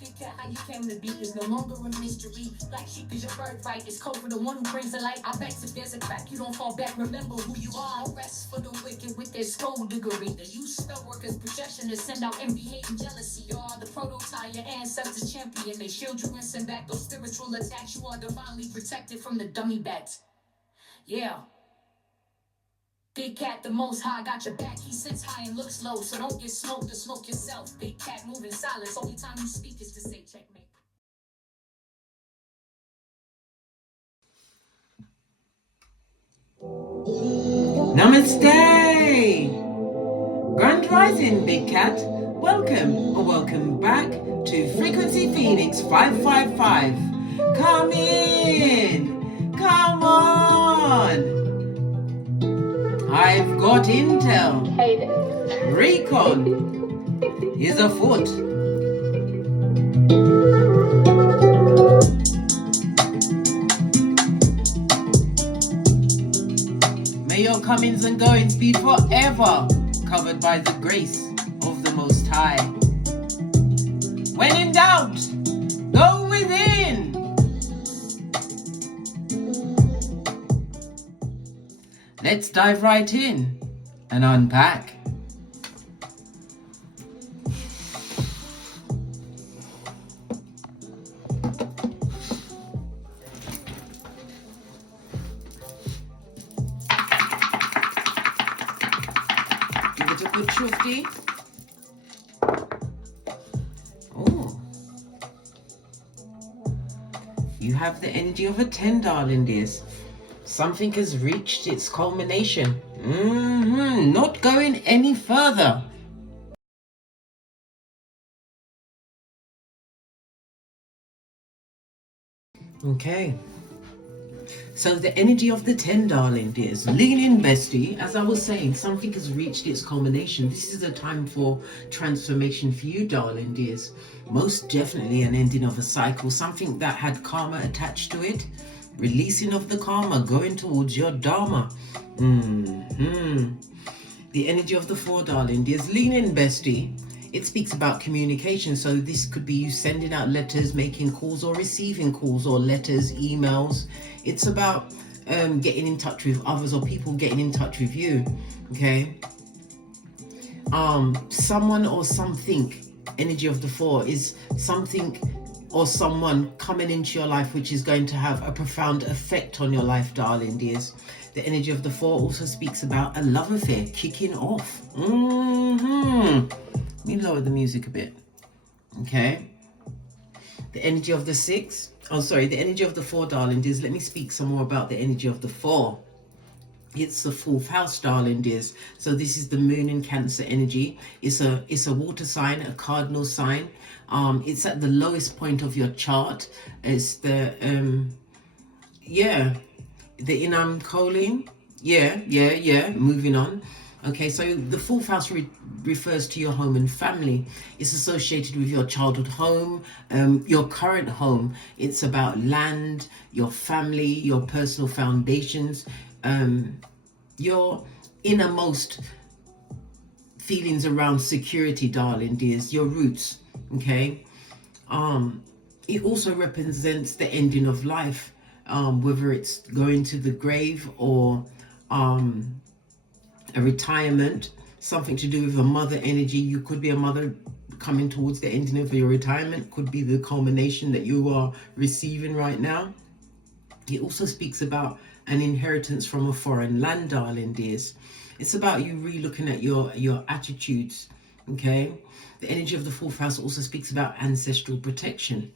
How you came to be is no longer a mystery. Black sheep is your birthright. It's code for the one who brings the light. I bet if there's a crack, you don't fall back. Remember who you are. No rest for the wicked with their skullduggery. The use spell workers' projection to send out envy, hate, and jealousy. You are the prototype, your ancestors champion. They shield you and send back those spiritual attacks. You are divinely protected from the dummy bats. Yeah. Big cat, the most high, got your back. He sits high and looks low, so don't get smoked or smoke yourself. Big cat moving silence. Only time you speak is to say checkmate. Namaste! Grand Rising, Big Cat. Welcome or welcome back to Frequency Phoenix 555. Come in! Come on! I've got intel. Recon is afoot. May your comings and goings be forever covered by the grace of the Most High. When in doubt, go within. Let's dive right in and unpack. Give it a good shufty. Oh. You have the energy of a 10, darling dears. Something has reached its culmination. Not going any further. Okay. So the energy of the 10, darling dears. Lean in, bestie. As I was saying, something has reached its culmination. This is a time for transformation for you, darling dears. Most definitely an ending of a cycle. Something that had karma attached to it. Releasing of the karma, going towards your dharma. The energy of the 4, darling dears. Lean in, bestie. It speaks about communication, so this could be you sending out letters, making calls, or receiving calls or letters, emails. It's about getting in touch with others or people getting in touch with you. Okay. Someone or something, energy of the 4 is something or someone coming into your life which is going to have a profound effect on your life, darling dears. The energy of the 4 also speaks about a love affair kicking off. Let me lower the music a bit. Okay. The energy of the 6. Oh, sorry. The energy of the 4, darling dears. Let me speak some more about the energy of the 4. It's the 4th house, darling dears. So this is the moon in Cancer energy. It's a water sign, a cardinal sign. It's at the lowest point of your chart. It's the the Inam Colin. Moving on. Okay, so the 4th house refers to your home and family. It's associated with your childhood home, your current home. It's about land, your family, your personal foundations, your innermost feelings around security, darling dears, your roots. Okay. It also represents the ending of life, whether it's going to the grave or a retirement, something to do with a mother energy. You could be a mother coming towards the ending of your retirement, could be the culmination that you are receiving right now. It also speaks about an inheritance from a foreign land, darling dears. It's about you re-looking at your attitudes. Okay. The energy of the 4th house also speaks about ancestral protection.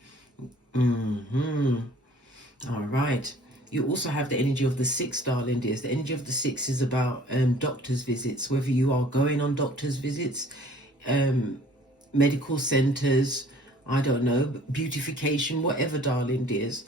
All right. You also have the energy of the 6, darling dears. The energy of the 6 is about doctor's visits, whether you are going on doctor's visits, medical centers, I don't know, beautification, whatever, darling dears.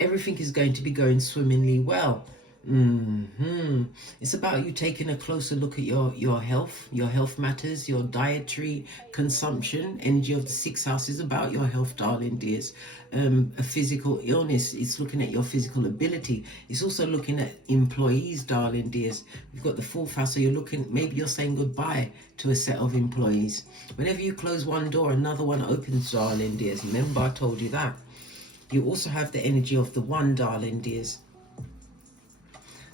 Everything is going to be going swimmingly well. It's about you taking a closer look at your health matters, your dietary consumption. Energy of the sixth house is about your health, darling dears. A physical illness, it's looking at your physical ability. It's also looking at employees, darling dears. We've got the fourth house, so you're looking, maybe you're saying goodbye to a set of employees. Whenever you close one door, another one opens, darling dears. Remember, I told you that. You also have the energy of the one, darling dears.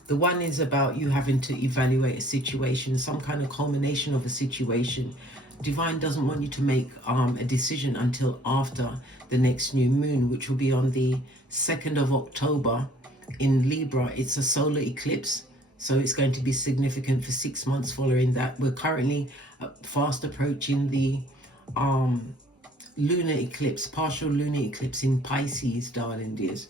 The one is about you having to evaluate a situation, some kind of culmination of a situation. Divine doesn't want you to make a decision until after the next new moon, which will be on the 2nd of October in Libra. It's a solar eclipse, so it's going to be significant for 6 months following that. We're currently fast approaching the lunar eclipse, partial lunar eclipse in Pisces, darling dears.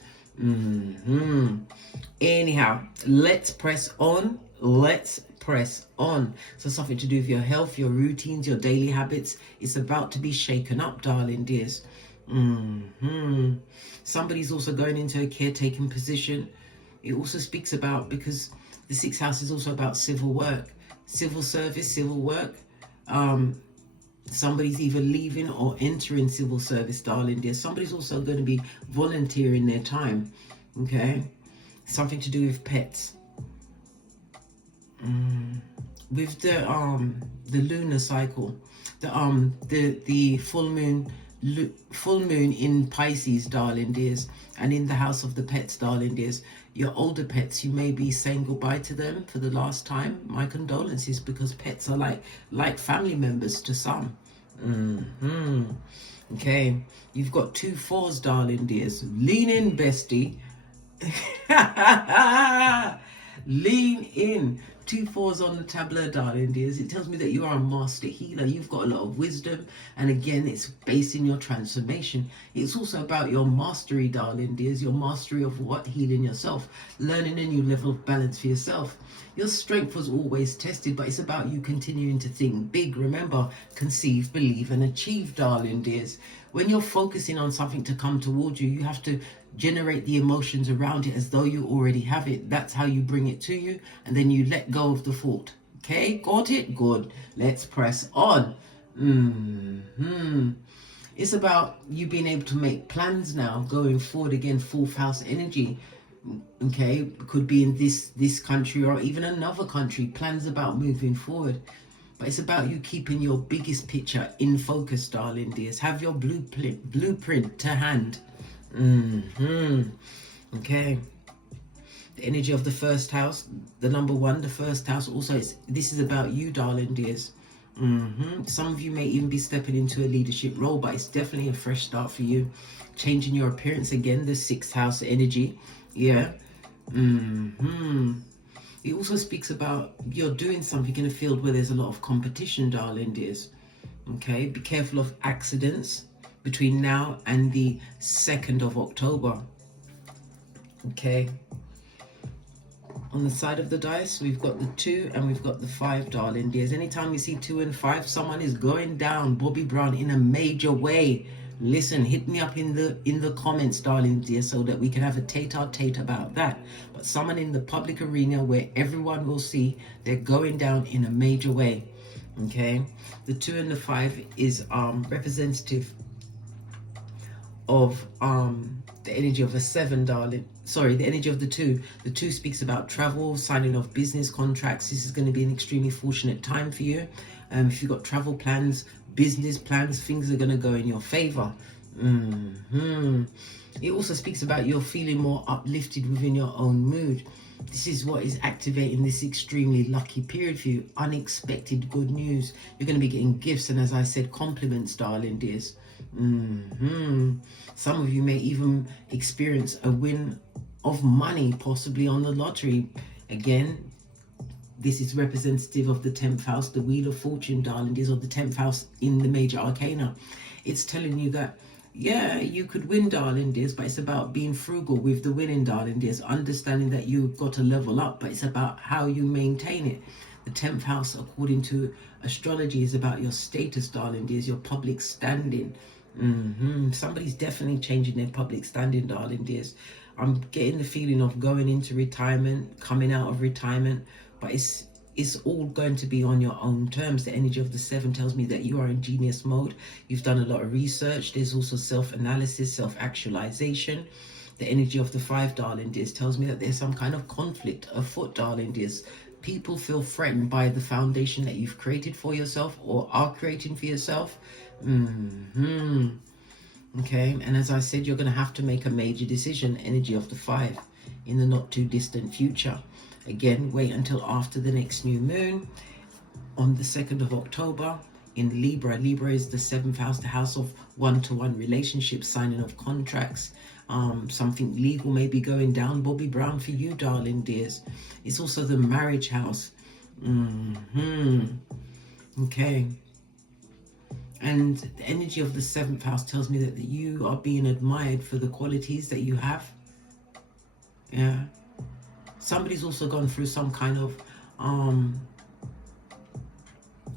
Anyhow, let's press on. Let's press on. So something to do with your health, your routines, your daily habits. It's about to be shaken up, darling dears. Somebody's also going into a caretaking position. It also speaks about, because the sixth house is also about civil work, civil service, civil work. Somebody's either leaving or entering civil service, darling dear. Somebody's also going to be volunteering their time. Okay, something to do with pets. With the lunar cycle, the full moon in Pisces, darling dears, and in the house of the pets, darling dears. Your older pets, you may be saying goodbye to them for the last time. My condolences, because pets are like family members to some. Okay, you've got 2 4s, darling dears. Lean in, bestie. Lean in. 2 4s on the tableau, darling dears. It tells me that you are a master healer. You've got a lot of wisdom, and again, it's based in your transformation. It's also about your mastery, darling dears. Your mastery of what? Healing yourself, learning a new level of balance for yourself. Your strength was always tested, but it's about you continuing to think big. Remember, conceive, believe, and achieve, darling dears. When you're focusing on something to come towards you, you have to generate the emotions around it as though you already have it. That's how you bring it to you, and then you let go of the thought. Okay, got it? Good. Let's press on. It's about you being able to make plans now going forward. Again, fourth house energy. Okay, could be in this country or even another country. Plans about moving forward. But it's about you keeping your biggest picture in focus, darling dears. Have your blueprint to hand. Okay. The energy of the first house, the number 1, the first house. Also, this is about you, darling dears. Some of you may even be stepping into a leadership role, but it's definitely a fresh start for you. Changing your appearance again, the 6th house energy. Yeah. It also speaks about you're doing something in a field where there's a lot of competition, darling dears. Okay, be careful of accidents between now and the 2nd of October. Okay. On the side of the dice, we've got the 2 and we've got the 5, darling dears. Anytime you see 2 and 5, someone is going down Bobby Brown in a major way. Listen, hit me up in the comments, darling dear, so that we can have a tete-a-tete about that. But someone in the public arena where everyone will see they're going down in a major way. Okay, the 2 and the 5 is representative of the energy of the 7, darling. Sorry, the energy of the 2. The 2 speaks about travel, signing of business contracts. This is going to be an extremely fortunate time for you. If you've got travel plans, business plans, things are going to go in your favor. It also speaks about you're feeling more uplifted within your own mood. This is what is activating this extremely lucky period for you. Unexpected good news. You're going to be getting gifts and, as I said, compliments, darling dears. Some of you may even experience a win of money, possibly on the lottery. Again, this is representative of the 10th house, the Wheel of Fortune, darling dears, or the 10th house in the major arcana. It's telling you that, yeah, you could win, darling dears, but it's about being frugal with the winning, darling dears, understanding that you've got to level up, but it's about how you maintain it. The 10th house, according to astrology, is about your status, darling dears, your public standing. Somebody's definitely changing their public standing, darling dears. I'm getting the feeling of going into retirement, coming out of retirement, but it's all going to be on your own terms. The energy of the 7 tells me that you are in genius mode. You've done a lot of research. There's also self-analysis, self-actualization. The energy of the 5, darling dears, tells me that there's some kind of conflict afoot, darling dears. People feel threatened by the foundation that you've created for yourself or are creating for yourself. Okay, and as I said, you're going to have to make a major decision, energy of the 5, in the not too distant future. Again, wait until after the next new moon on the 2nd of October in Libra. Libra is the 7th house, the house of one-to-one relationships, signing of contracts. Something legal may be going down, Bobby Brown, for you, darling dears. It's also the marriage house. Okay. And the energy of the 7th house tells me that you are being admired for the qualities that you have. Yeah. Somebody's also gone through some kind of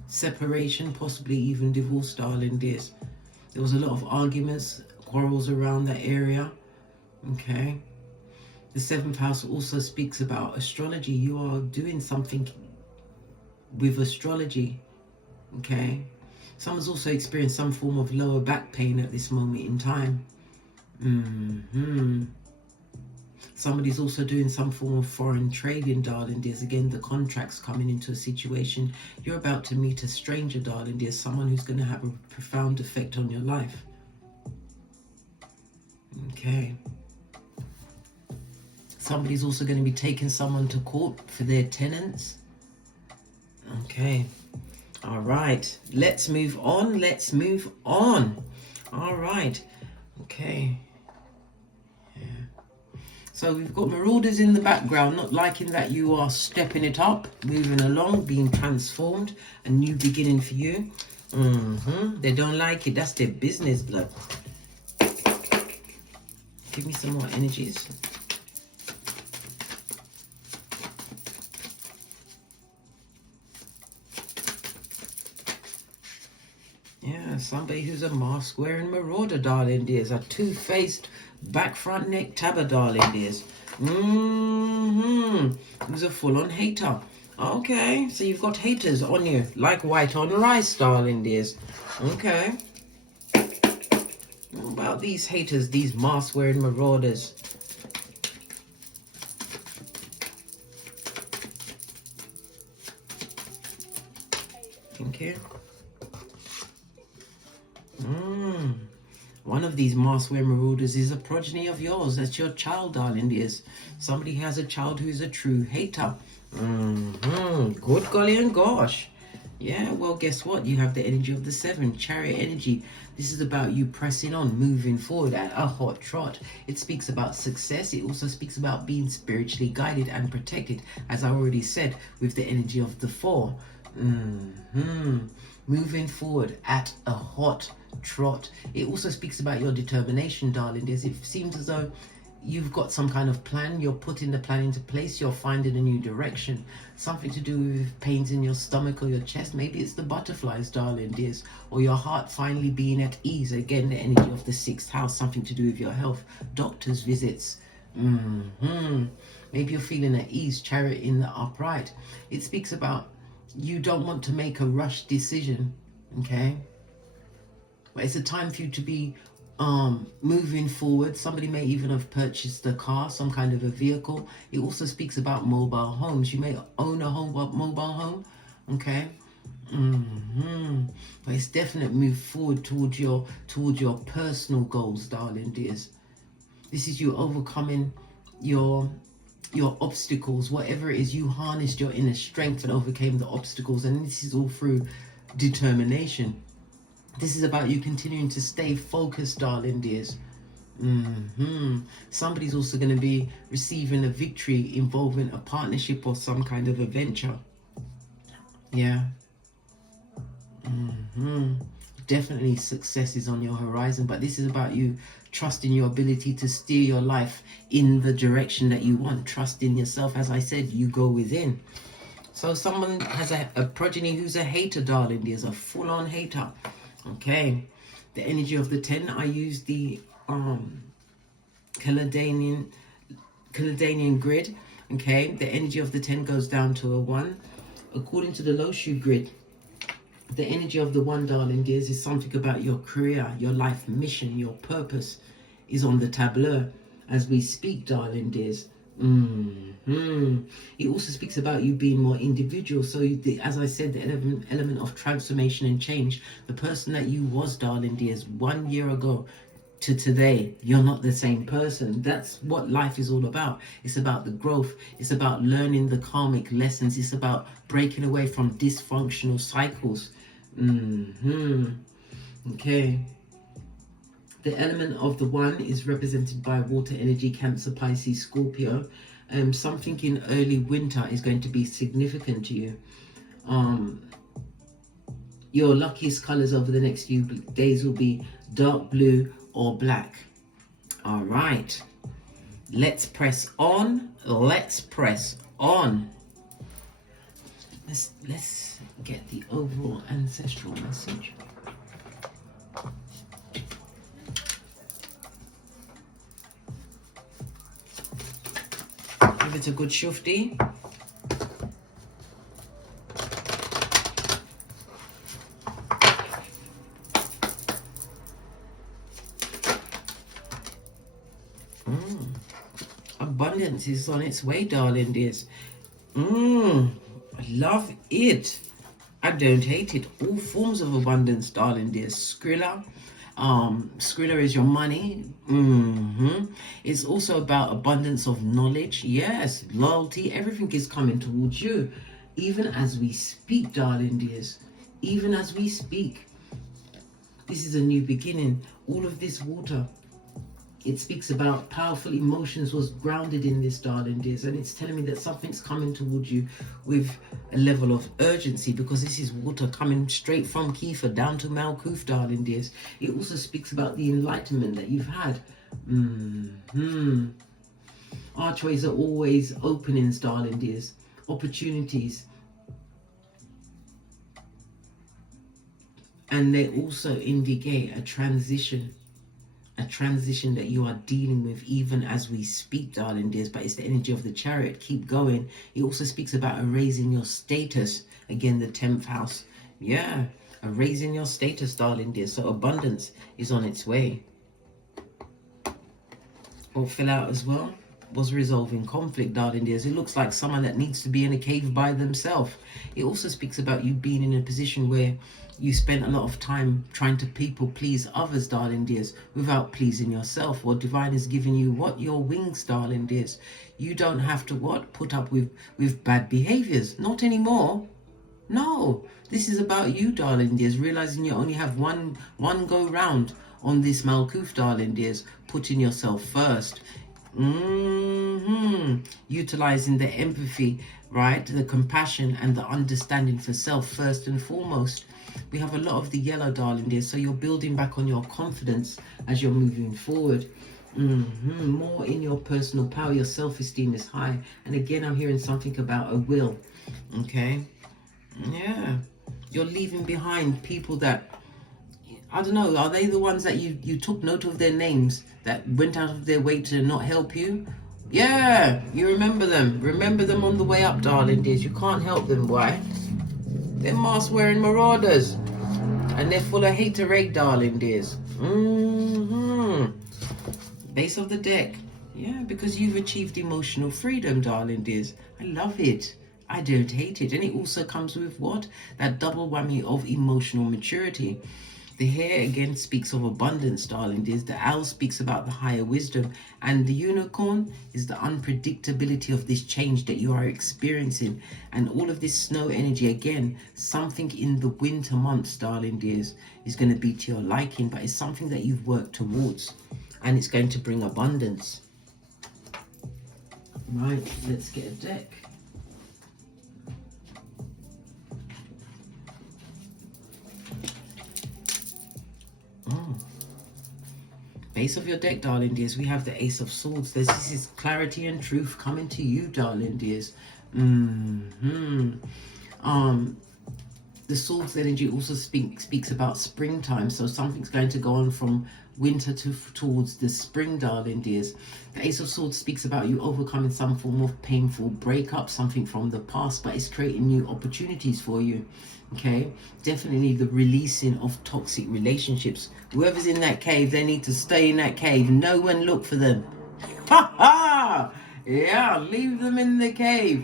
separation, possibly even divorce, darling dears. There was a lot of arguments, quarrels around that area. Okay. The 7th house also speaks about astrology. You are doing something with astrology. Okay. Someone's also experienced some form of lower back pain at this moment in time. Somebody's also doing some form of foreign trading, darling dears. Again, the contracts coming into a situation. You're about to meet a stranger, darling dears. Someone who's going to have a profound effect on your life. Okay. Somebody's also going to be taking someone to court for their tenants. Okay. All right. Let's move on. Let's move on. All right. Okay. So we've got marauders in the background, not liking that you are stepping it up, moving along, being transformed, a new beginning for you. They don't like it. That's their business, blood. Give me some more energies. Yeah, somebody who's a mask-wearing marauder, darling dears. A two-faced back, front, neck tabber, darling dears. Who's a full-on hater. Okay, so you've got haters on you, like white on rice, darling dears. Okay. What about these haters, these mask-wearing marauders? Thank you. One of these mask-wearing marauders is a progeny of yours. That's your child, darling dears. Somebody has a child who's a true hater. Good golly and gosh. Yeah, well, guess what? You have the energy of the 7, chariot energy. This is about you pressing on, moving forward at a hot trot. It speaks about success. It also speaks about being spiritually guided and protected, as I already said, with the energy of the 4. Moving forward at a hot trot. It also speaks about your determination, darling. It seems as though you've got some kind of plan. You're putting the plan into place. You're finding a new direction. Something to do with pains in your stomach or your chest. Maybe it's the butterflies, darling dears. Or your heart finally being at ease. Again, the energy of the 6th house. Something to do with your health. Doctor's visits. Maybe you're feeling at ease. Chariot in the upright. It speaks about you don't want to make a rushed decision. Okay? But it's a time for you to be moving forward. Somebody may even have purchased a car, some kind of a vehicle. It also speaks about mobile homes. You may own a mobile home, okay? But it's definite move forward towards your personal goals, darling dears. This is you overcoming your obstacles, whatever it is. You harnessed your inner strength and overcame the obstacles, and this is all through determination. This is about you continuing to stay focused, darling dears. Somebody's also going to be receiving a victory involving a partnership or some kind of a venture. Yeah. Definitely success is on your horizon, but this is about you trusting your ability to steer your life in the direction that you want. Trust in yourself. As I said, you go within. So someone has a progeny who's a hater, darling dears, a full-on hater. Okay, the energy of the 10, I use the Caledonian Caledonian grid, okay, the energy of the 10 goes down to a 1. According to the low shoe grid, the energy of the 1, darling dears, is something about your career, your life mission, your purpose is on the tableau as we speak, darling dears. It also speaks about you being more individual. So as I said, the element of transformation and change. The person that you was, darling dears, 1 year ago to today, you're not the same person. That's what life is all about. It's about the growth. It's about learning the karmic lessons. It's about breaking away from dysfunctional cycles. Okay. The element of the 1 is represented by water energy, Cancer, Pisces, Scorpio. Something in early winter is going to be significant to you. Your luckiest colors over the next few days will be dark blue or black. All right. Let's press on. Let's press on. Let's get the overall ancestral message. Give it a good shufti. Abundance is on its way, darling dears. I love it. I don't hate it. All forms of abundance, darling dears. Skrilla. Skrilla is your money. It's also about abundance of knowledge. Yes, loyalty. Everything is coming towards you. Even as we speak, darling dears. Even as we speak. This is a new beginning. All of this water, it speaks about powerful emotions was grounded in this, darling dears, and it's telling me that something's coming towards you with a level of urgency, because this is water coming straight from Kiefer down to Malkuth, darling dears. It also speaks about the enlightenment that you've had. Archways are always openings, darling dears. Opportunities. And they also indicate a transition that you are dealing with even as we speak, darling dears. But it's the energy of the Chariot. Keep going. It also speaks about raising your status. Again, the 10th house. Yeah, raising your status, darling dears. So abundance is on its way. Or fill out as well. Was resolving conflict, darling dears. It looks like someone that needs to be in a cave by themselves. It also speaks about you being in a position where you spent a lot of time trying to people please others, darling dears, without pleasing yourself. Or divine is giving you what? Your wings, darling dears. You don't have to what? Put up with bad behaviors. Not anymore. No. This is about you, darling dears, realizing you only have one go round on this Malkuth, darling dears. Putting yourself first. Utilizing the empathy, right, the compassion and the understanding for self first and foremost. We have a lot of the yellow, darling dear, so you're building back on your confidence as you're moving forward. More in your personal power. Your self-esteem is high. And again, I'm hearing something about a will. Okay, yeah, you're leaving behind people that, I don't know, are they the ones that you took note of their names that went out of their way to not help you? Yeah, you remember them. Remember them on the way up, darling dears. You can't help them. Why? They're mask-wearing marauders. And they're full of haterade, darling dears. Base of the deck. Yeah, because you've achieved emotional freedom, darling dears. I love it. I don't hate it. And it also comes with what? That double whammy of emotional maturity. The hare again speaks of abundance, darling dears. The owl speaks about the higher wisdom. And the unicorn is the unpredictability of this change that you are experiencing. And all of this snow energy, again, something in the winter months, darling dears, is going to be to your liking. But it's something that you've worked towards. And it's going to bring abundance. Right, let's get a deck. Base of your deck, darling dears, we have the Ace of Swords. This is clarity and truth coming to you, darling dears. The Swords energy also speaks about springtime. So something's going to go on from winter towards the spring, darling dears. The Ace of Swords speaks about you overcoming some form of painful breakup, something from the past, but it's creating new opportunities for you. Okay, definitely the releasing of toxic relationships. Whoever's in that cave, they need to stay in that cave. No one look for them. Ha ha! Yeah, leave them in the cave.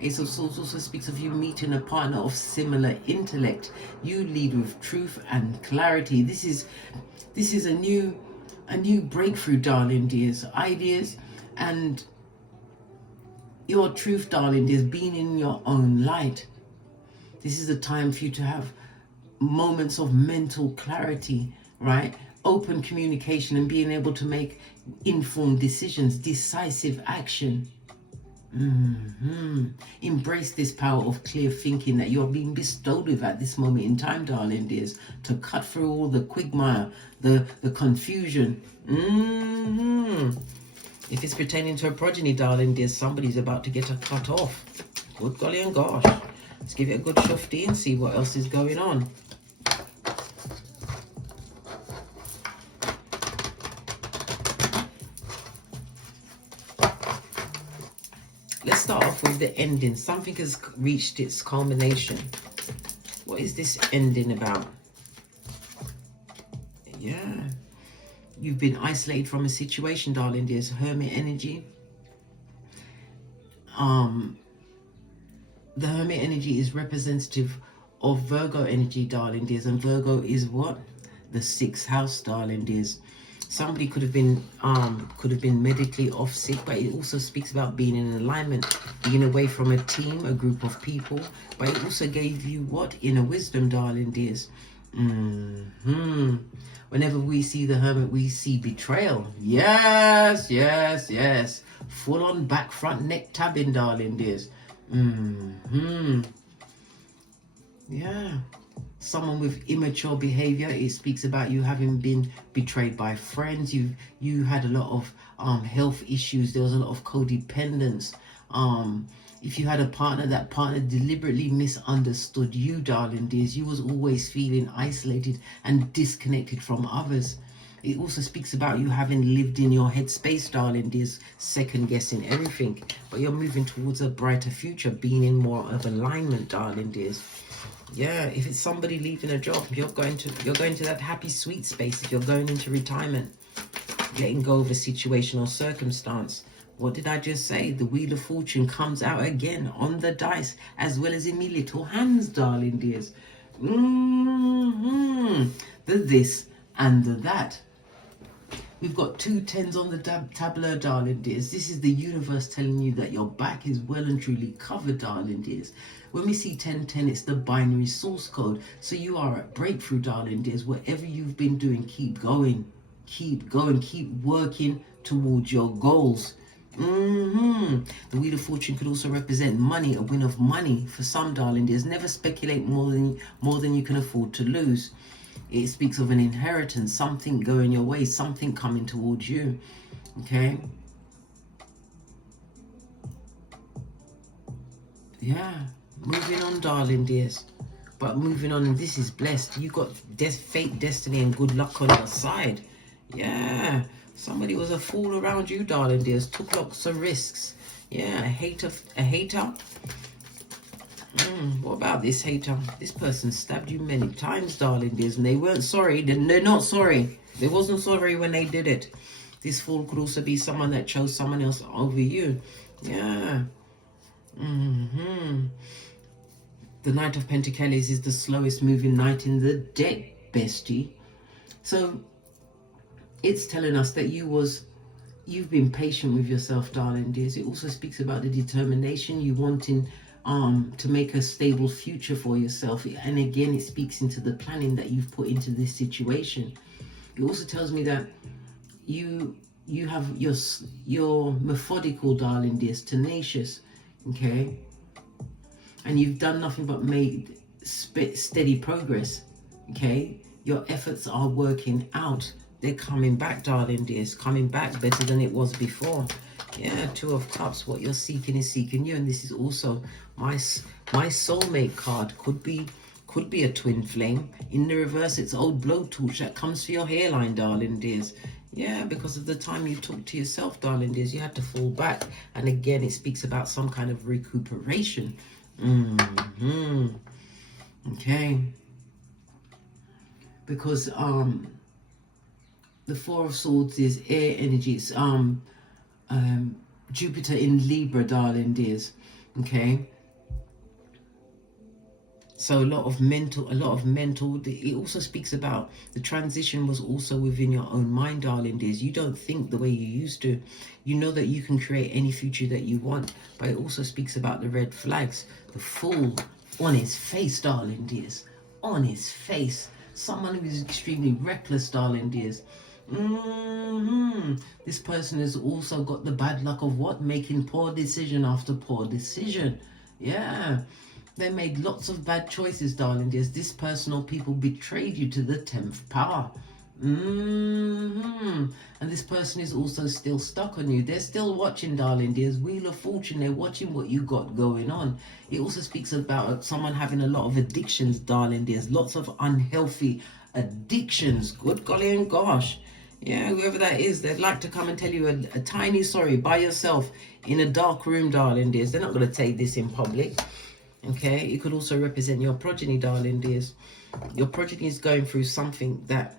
Ace of Swords also speaks of you meeting a partner of similar intellect. You lead with truth and clarity. This is a new breakthrough, darling dears. Ideas and your truth, darling dears, being in your own light. This is a time for you to have moments of mental clarity, right? Open communication and being able to make informed decisions, decisive action. Embrace this power of clear thinking that you're being bestowed with at this moment in time, darling dears, to cut through all the quagmire, the confusion. If it's pertaining to a progeny, darling dears, somebody's about to get a cut off. Good golly and gosh. Let's give it a good shufty and see what else is going on. Let's start off with the ending. Something has reached its culmination. What is this ending about? Yeah. You've been isolated from a situation, darling dears. Hermit energy. The Hermit energy is representative of Virgo energy, darling dears. And Virgo is what? The 6th house, darling dears. Somebody could have been medically off sick, but it also speaks about being in alignment, being away from a team, a group of people. But it also gave you what? Inner wisdom, darling dears. Whenever we see the Hermit, we see betrayal. Yes, yes, yes. Full on back, front, neck tabbing, darling dears. Yeah. Someone with immature behavior. It speaks about you having been betrayed by friends. You had a lot of health issues. There was a lot of codependence. If you had a partner, that partner deliberately misunderstood you, darling dears. You was always feeling isolated and disconnected from others. It also speaks about you having lived in your headspace, darling dears, second guessing everything. But you're moving towards a brighter future, being in more of alignment, darling dears. Yeah, if it's somebody leaving a job, you're going to that happy sweet space. If you're going into retirement, letting go of a situation or circumstance. What did I just say? The Wheel of Fortune comes out again on the dice, as well as in me little hands, darling dears. The this and the that. We've got 2 10s on the tableau, darling dears. This is the universe telling you that your back is well and truly covered, darling dears. When we see 1010, it's the binary source code. So you are at breakthrough, darling dears. Whatever you've been doing, keep going. Keep going. Keep working towards your goals. The Wheel of Fortune could also represent money, a win of money for some, darling dears. Never speculate more than you can afford to lose. It speaks of an inheritance, something going your way, something coming towards you. Okay. Yeah. Moving on, darling dears. But moving on, and this is blessed. You got fate, destiny, and good luck on your side. Yeah. Somebody was a fool around you, darling dears. Took lots of risks. Yeah. A hater. What about this hater? This person stabbed you many times, darling dears, and they weren't sorry. They're not sorry. They wasn't sorry when they did it. This fool could also be someone that chose someone else over you. Yeah. The Knight of Pentacles is the slowest moving knight in the deck, bestie. So it's telling us that you've been patient with yourself, darling dears. It also speaks about the determination, you wanting to make a stable future for yourself. And again, it speaks into the planning that you've put into this situation. It also tells me that you have you're methodical, darling dears, tenacious, okay? And you've done nothing but made steady progress, okay? Your efforts are working out. They're coming back, darling dears, coming back better than it was before. Yeah, Two of Cups. What you're seeking is seeking you, and this is also my soulmate card. Could be a twin flame. In the reverse, it's old blowtorch that comes for your hairline, darling dears. Yeah, because of the time you took to yourself, darling dears, you had to fall back. And again, it speaks about some kind of recuperation. Okay. Because the Four of Swords is air energy. It's Jupiter in Libra, darling dears. Okay. So a lot of mental, it also speaks about the transition was also within your own mind, darling dears. You don't think the way you used to. You know that you can create any future that you want, but it also speaks about the red flags. The Fool on his face, darling dears. On his face. Someone who is extremely reckless, darling dears. This person has also got the bad luck of what? Making poor decision after poor decision. Yeah. They made lots of bad choices, darling dears. This person or people betrayed you to the 10th power. And this person is also still stuck on you. They're still watching, darling dears. Wheel of Fortune, they're watching what you got going on. It also speaks about someone having a lot of addictions, darling dears. Lots of unhealthy addictions. Good golly and gosh. Yeah, whoever that is, they'd like to come and tell you a tiny sorry by yourself in a dark room, darling dears. They're not going to take this in public. Okay, it could also represent your progeny, darling dears. Your progeny is going through something that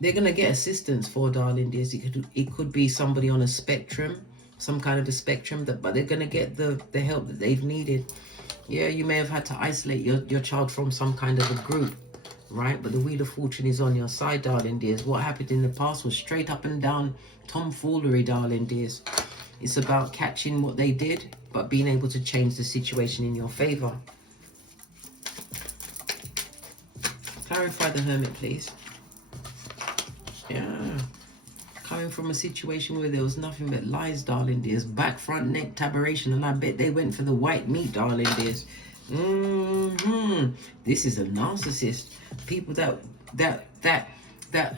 they're going to get assistance for, darling dears. It could be somebody on a spectrum, some kind of a spectrum, but they're going to get the help that they've needed. Yeah, you may have had to isolate your child from some kind of a group, right? But the Wheel of Fortune is on your side, darling dears. What happened in the past was straight up and down tomfoolery, darling dears. It's about catching what they did, but being able to change the situation in your favor. Clarify the Hermit, please. Yeah. Coming from a situation where there was nothing but lies, darling dears. Back, front, neck, tabaration. And I bet they went for the white meat, darling dears. This is a narcissist. People that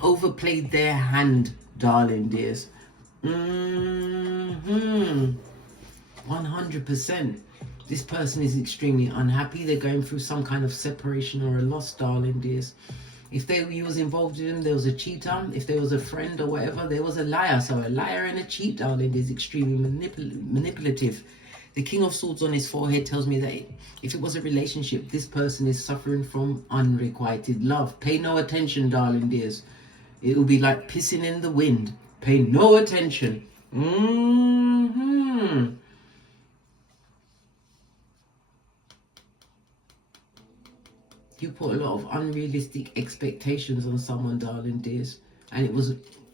overplayed their hand, darling dears. 100%. This person is extremely unhappy. They're going through some kind of separation or a loss, darling dears. If you was involved in them, there was a cheater. If there was a friend or whatever, there was a liar. So a liar and a cheat, darling, is extremely manipulative. The King of Swords on his forehead tells me that if it was a relationship, this person is suffering from unrequited love. Pay no attention, darling dears. It will be like pissing in the wind. Pay no attention. You put a lot of unrealistic expectations on someone, darling dears, and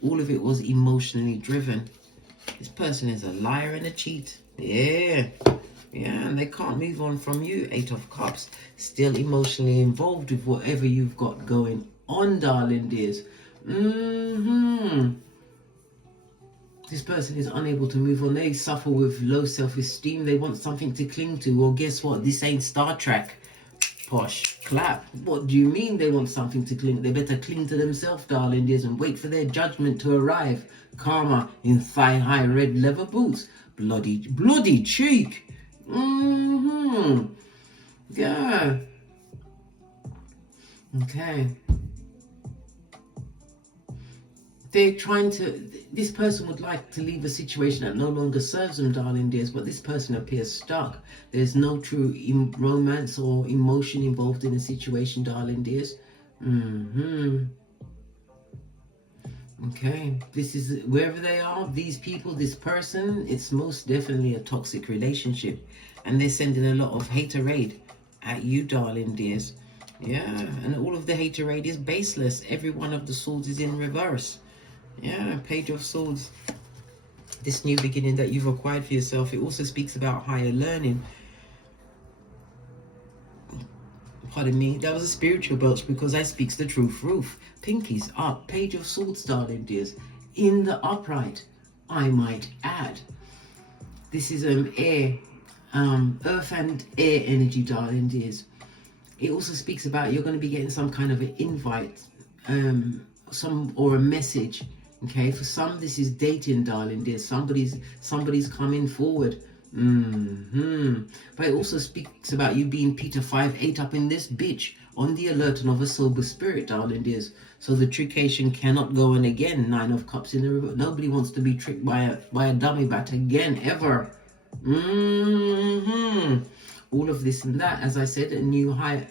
all of it was emotionally driven. This person is a liar and a cheat. Yeah, and they can't move on from you. 8 of Cups, still emotionally involved with whatever you've got going on, darling dears. This person is unable to move on. They suffer with low self-esteem. They want something to cling to. Well, guess what? This ain't Star Trek. Posh clap. What do you mean they want something to cling? They better cling to themselves, darling dears, and wait for their judgment to arrive. Karma in thigh-high red leather boots. Bloody cheek. Yeah. Okay. They're trying to, this person would like to leave a situation that no longer serves them, darling dears, but this person appears stuck. There's no true romance or emotion involved in the situation, darling dears. Okay, this is, wherever they are, these people, this person, it's most definitely a toxic relationship. And they're sending a lot of haterade at you, darling dears. Yeah, and all of the haterade is baseless. Every one of the swords is in reverse. Yeah, Page of Swords. This new beginning that you've acquired for yourself. It also speaks about higher learning. Pardon me, that was a spiritual belch because I speaks the truth. Roof. Pinkies up. Page of Swords, darling dears. In the upright, I might add. This is air, earth and air energy, darling dears. It also speaks about you're going to be getting some kind of an invite, or a message Okay, for some this is dating, darling dear. Somebody's coming forward. But it also speaks about you being Peter 5:8 up in this bitch, on the alert and of a sober spirit, darling dears. So the triccation cannot go on again. 9 of Cups in the river. Nobody wants to be tricked by a dummy bat again, ever. All of this and that, as I said, a new higher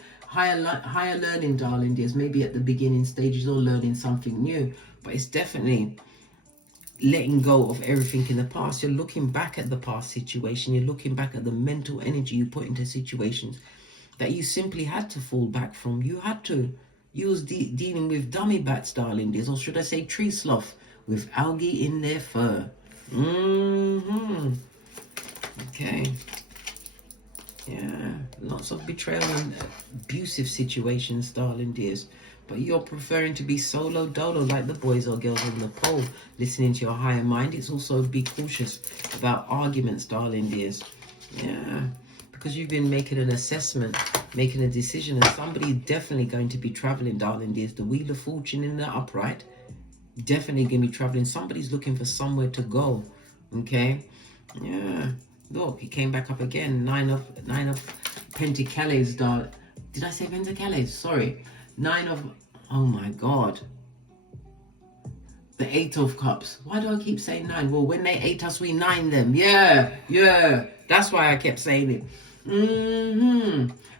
learning, darling dears. Maybe at the beginning stages or learning something new, but it's definitely letting go of everything in the past. You're looking back at the past situation. You're looking back at the mental energy you put into situations that you simply had to fall back from. You had to. You was dealing with dummy bats, darling dears, or should I say tree sloth with algae in their fur. Okay. Yeah, lots of betrayal and abusive situations, darling dears. But you're preferring to be solo dolo like the boys or girls on the pole, listening to your higher mind. It's also be cautious about arguments, darling dears. Yeah, because you've been making an assessment, making a decision, and somebody definitely going to be traveling, darling dears. The Wheel of Fortune in the upright, definitely going to be traveling. Somebody's looking for somewhere to go. Okay, yeah. Look, he came back up again. Nine of Pentacles, darling. Did I say Pentacles? Sorry. 9 of, oh my God. The 8 of Cups. Why do I keep saying 9? Well, when they ate us, we 9 them. Yeah. That's why I kept saying it.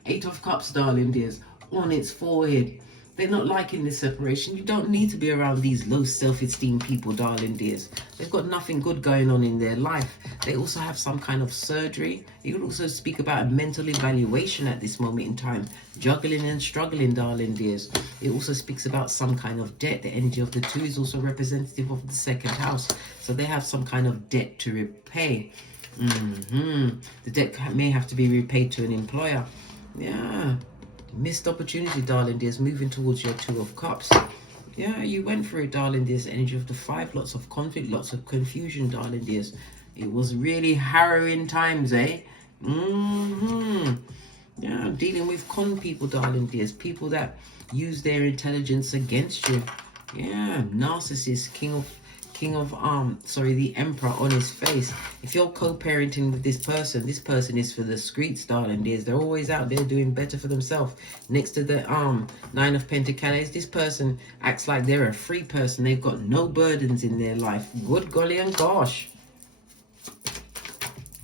8 of Cups, darling dears, on its forehead. They're not liking this separation. You don't need to be around these low self-esteem people, darling dears. They've got nothing good going on in their life. They also have some kind of surgery. You could also speak about a mental evaluation at this moment in time. Juggling and struggling, darling dears. It also speaks about some kind of debt. The energy of the 2 is also representative of the 2nd house. So they have some kind of debt to repay. The debt may have to be repaid to an employer. Yeah. Missed opportunity, darling dears, moving towards your 2 of Cups. Yeah, you went for it, darling dears. Energy of the 5, lots of conflict, lots of confusion, darling dears. It was really harrowing times, eh? Yeah, dealing with con people, darling dears. People that use their intelligence against you. Yeah, narcissist, the Emperor on his face. If you're co-parenting with this person is for the streets, darling dears. They're always out there doing better for themselves. Next to the 9 of Pentacles, this person acts like they're a free person. They've got no burdens in their life. Good golly and gosh.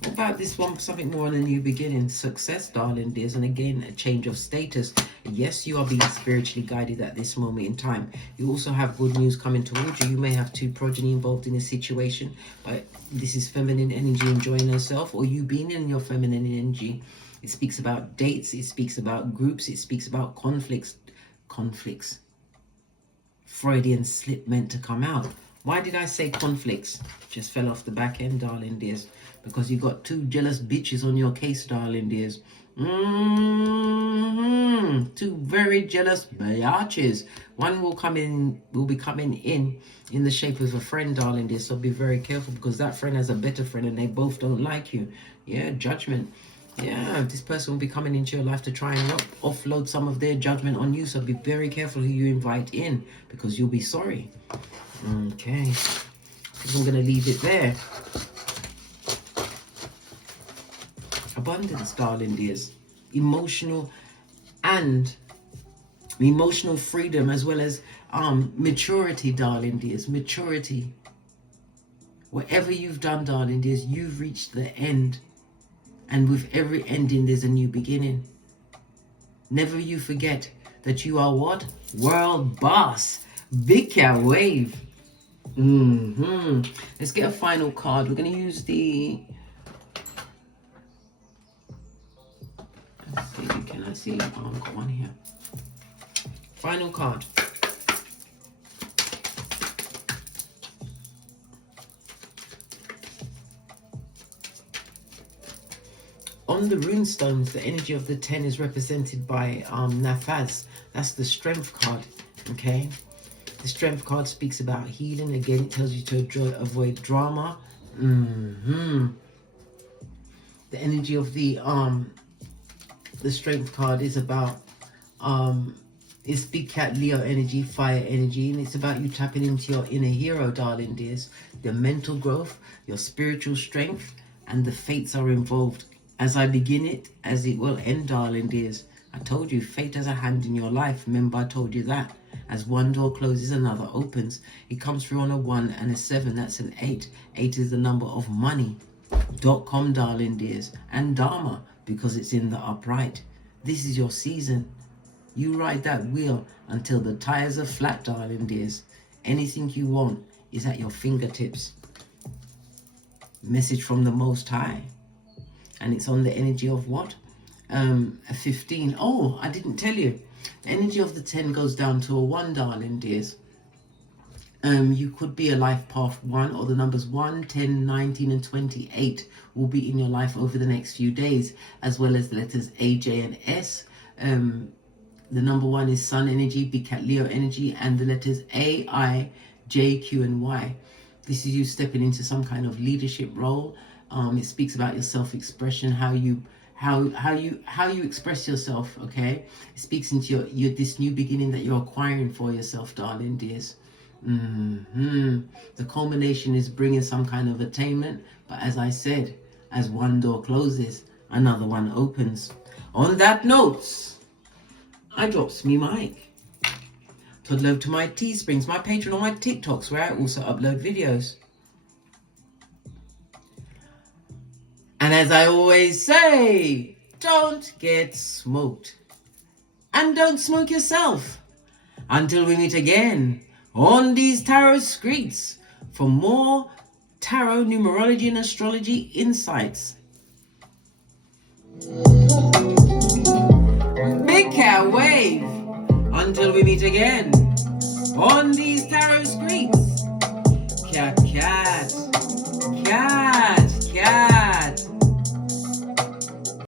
What about this one? Something more on a new beginning. Success, darling dears. And again, a change of status. Yes, you are being spiritually guided at this moment in time. You also have good news coming towards you. You may have 2 progeny involved in a situation, but this is feminine energy enjoying herself, or you being in your feminine energy. It speaks about dates. It speaks about groups. It speaks about conflicts. Freudian slip meant to come out. Why did I say conflicts? Just fell off the back end, darling dears. Because you got 2 jealous bitches on your case, darling dears. 2 very jealous biatches. One will be coming in the shape of a friend, darling dear. So be very careful, because that friend has a better friend and they both don't like you. Yeah, judgment. Yeah, this person will be coming into your life to try and offload some of their judgment on you. So be very careful who you invite in, because you'll be sorry. Okay, I'm going to leave it there. Abundance, darling dears. Emotional freedom, as well as maturity, darling dears. Maturity. Whatever you've done, darling dears, you've reached the end. And with every ending, there's a new beginning. Never you forget that you are what? World boss. Big cat wave. Let's get a final card. We're going to use the... Let's see, can I see? Oh, I've got one here. Final card. On the runestones, the energy of the 10 is represented by Nafaz. That's the strength card. Okay. The strength card speaks about healing. Again, it tells you to avoid drama. The energy of the strength card is about It's big cat Leo energy, fire energy, and it's about you tapping into your inner hero, darling dears. The mental growth, your spiritual strength, and the fates are involved. As I begin it, as it will end, darling dears. I told you, fate has a hand in your life. Remember, I told you that. As one door closes, another opens. It comes through on a 1 and a 7. That's an 8. 8 is the number of money. .com, darling dears. And Dharma, because it's in the upright. This is your season. You ride that wheel until the tires are flat, darling dears. Anything you want is at your fingertips. Message from the Most High. And it's on the energy of what? A 15. Oh, I didn't tell you. The energy of the 10 goes down to a 1, darling dears. You could be a life path 1, or the numbers 1, 10, 19, and 28 will be in your life over the next few days, as well as the letters A, J, and S. The number 1 is Sun energy, big cat Leo energy, and the letters A, I, J, Q, and Y. This is you stepping into some kind of leadership role. It speaks about your self-expression, how you express yourself. Okay, it speaks into your this new beginning that you're acquiring for yourself, darling dears. The culmination is bringing some kind of attainment, but as I said, as one door closes, another one opens. On that note, I drops me mic. Toddle over to my Teesprings, my Patreon, or my TikToks, where I also upload videos. And as I always say, don't get smoked. And don't smoke yourself. Until we meet again on these tarot streets for more tarot, numerology, and astrology insights. Big cat wave. Until we meet again on the